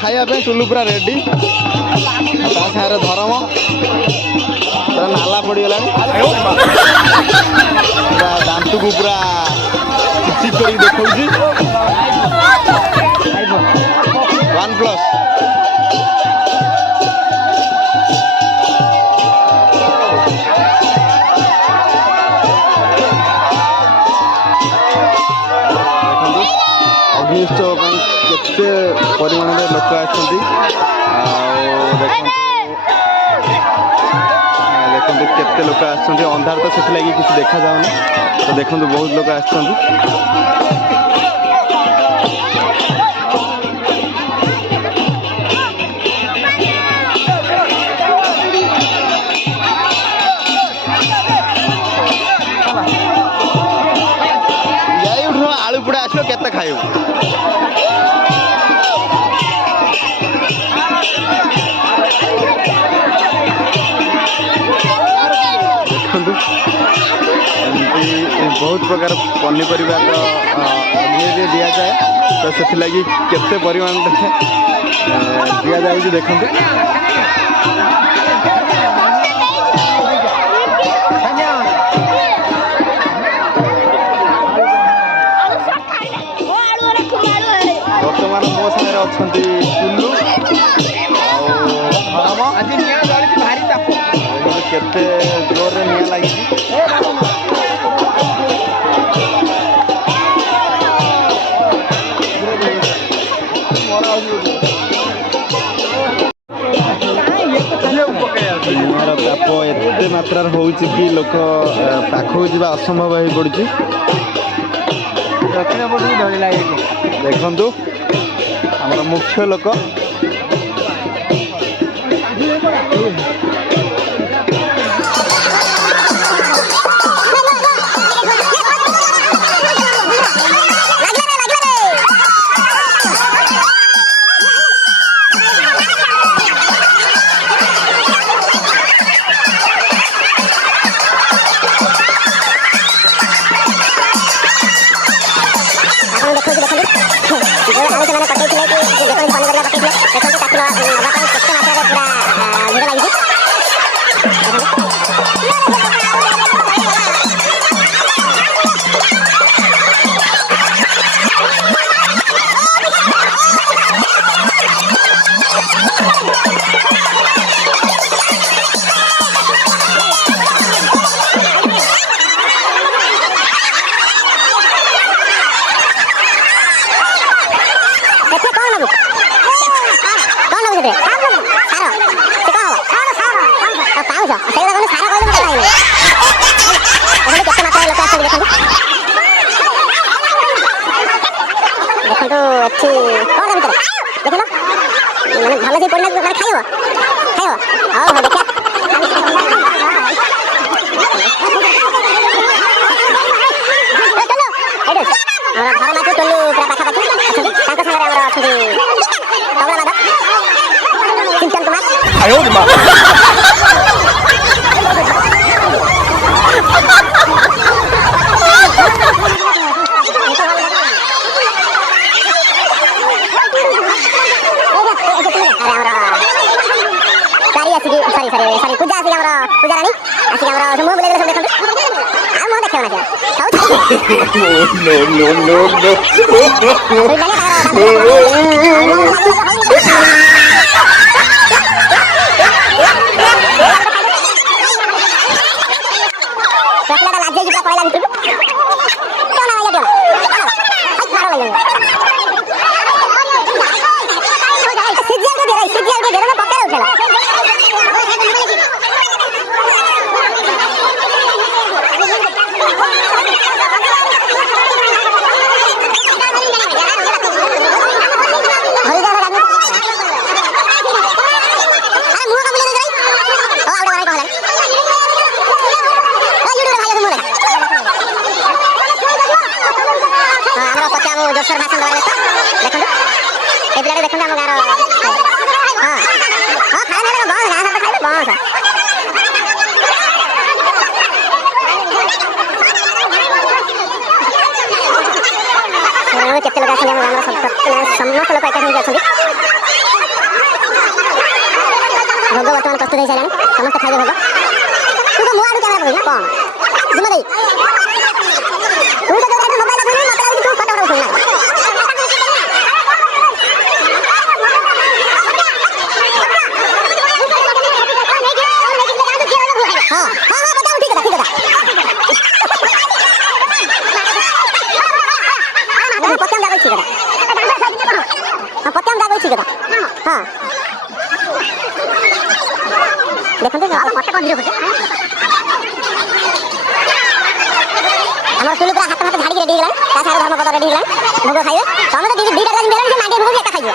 खाया टुलु पूरा रेडी सारे धरम नाला पड़गला दांत को पूरा चिक कर देखा OnePlus अग्निष्ट केते परिमाण लोक आछंती देखते केते लोक आछंती अंधार तो से लगी किसी देखा जाऊनी तो देखो बहुत लोक आछंती आलू पुड़ा आसो केते खाइबो बहुत प्रकार पनीपरिया तो दि जाए तो से लगी केते परिमाण दि जाए देखते बर्तमान मो सागर अच्छा टुलु केते जोर नि लगी ताप एत मात्रा होची कि लोक पाखक जा असंभव हो पड़ी देखु आम मुख्य लोक भल से पड़ना खाइब घर माथु टोलू पूरा पाखापाखि सिंचन कुमार सॉरी पूजा आसी पूजा रानी आसी मुँह बुले सब देखते आ मुँह देखो ना भोग बर्तमान प्रस्तुत हो सारे समस्त खाइबे भोग तू तो मुआडू कैमरा पकड़ ना कौन जिम्मा दे तू तो जो मोबाइल फोन मत लागी तू फोटो उठा ना हां हां हां बताओ ठीक है पत्तम जागो ठीक है हां पत्तम जागो ठीक है हां देखते हैं फोटो कौन वीडियो करते हमारा सुलू पूरा हाथ हाथ झाड़ी के रेडी हो गया ता सारे धर्म पद रेडी हो गया भोग खाइए तो हम तो दीदी दीटा दिन बेलन से मांगे भोग एक खाइए